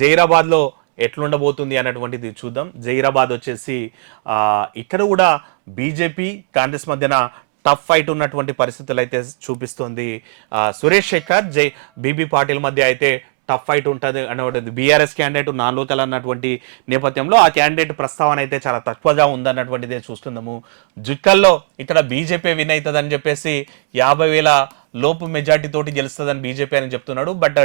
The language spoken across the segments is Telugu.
జహీరాబాద్లో ఎట్లుండబోతుంది అన్నటువంటిది చూద్దాం. జహీరాబాద్ వచ్చేసి ఇక్కడ కూడా బీజేపీ కాంగ్రెస్ మధ్యన టఫ్ ఫైట్ ఉన్నటువంటి పరిస్థితులు అయితే చూపిస్తోంది. సురేష్ శెఖర్ బీబీ పాటిల్ మధ్య అయితే టఫ్ ఫైట్ ఉంటుంది అన్నటువంటిది. బీఆర్ఎస్ క్యాండిడేట్ నాన్లోకల్ అన్నటువంటి నేపథ్యంలో ఆ క్యాండిడేట్ ప్రస్తావన అయితే చాలా తక్కువగా ఉందన్నటువంటిదే చూస్తున్నాము. జుక్కల్లో ఇక్కడ బీజేపీ విన్ అవుతుందని చెప్పేసి 50,000 లోపు మెజార్టీ తోటి గెలుస్తుందని బీజేపీ అని చెప్తున్నాడు. బట్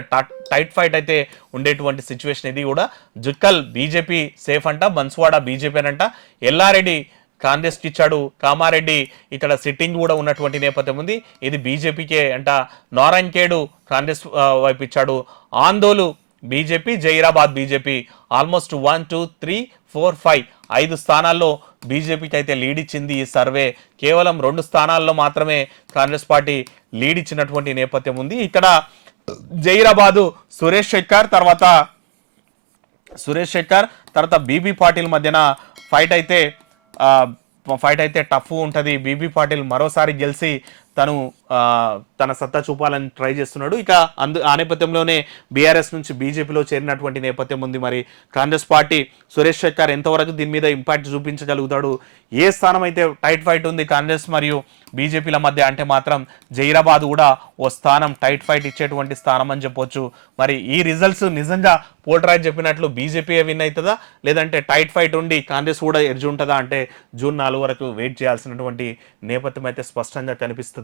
టైట్ ఫైట్ అయితే ఉండేటువంటి సిచ్యువేషన్ ఇది కూడా. జుక్కల్ బీజేపీ సేఫ్ అంట, బన్స్వాడ బీజేపీ అంట, ఎల్లారెడ్డి కాంగ్రెస్కి ఇచ్చాడు, కామారెడ్డి ఇక్కడ సిట్టింగ్ కూడా ఉన్నటువంటి నేపథ్యం ఉంది. ఇది బీజేపీకే అంట. నారాయణఖేడు కాంగ్రెస్ వైపు ఇచ్చాడు, ఆందోళు బీజేపీ, జహీరాబాద్ బీజేపీ. ఆల్మోస్ట్ 1, 2, 3, 4, 5 5 స్థానాల్లో బీజేపీకి అయితే లీడ్ ఇచ్చింది ఈ సర్వే. కేవలం 2 స్థానాల్లో మాత్రమే కాంగ్రెస్ పార్టీ లీడ్ ఇచ్చినటువంటి నేపథ్యం ఉంది. ఇక్కడ జహీరాబాదు సురేష్ శెఖర్ తర్వాత బీబీ పాటిల్ మధ్యన ఫైట్ అయితే టఫ్ ఉంటుంది. బీబీ పాటిల్ మరోసారి గెలిచి తన సత్తా చూపాలని ట్రై చేస్తున్నాడు. ఇక ఆ నేపథ్యంలోనే బీఆర్ఎస్ నుంచి బీజేపీలో చేరినటువంటి నేపథ్యం ఉంది. మరి కాంగ్రెస్ పార్టీ సురేష్ శెఖర్ ఎంతవరకు దీని మీద ఇంపాక్ట్ చూపించగలుగుతాడు? ఏ స్థానం అయితే టైట్ ఫైట్ ఉంది కాంగ్రెస్ మరియు బీజేపీల మధ్య అంటే మాత్రం జహీరాబాద్ కూడా ఓ స్థానం టైట్ ఫైట్ ఇచ్చేటువంటి స్థానం అని చెప్పొచ్చు. మరి ఈ రిజల్ట్స్ నిజంగా పోల్ట్రాయ్ చెప్పినట్లు బీజేపీ విన్ అవుతుందా, లేదంటే టైట్ ఫైట్ ఉండి కాంగ్రెస్ కూడా ఎర్జు ఉంటుందా అంటే జూన్ 4 వరకు వెయిట్ చేయాల్సినటువంటి నేపథ్యం అయితే స్పష్టంగా కనిపిస్తుంది.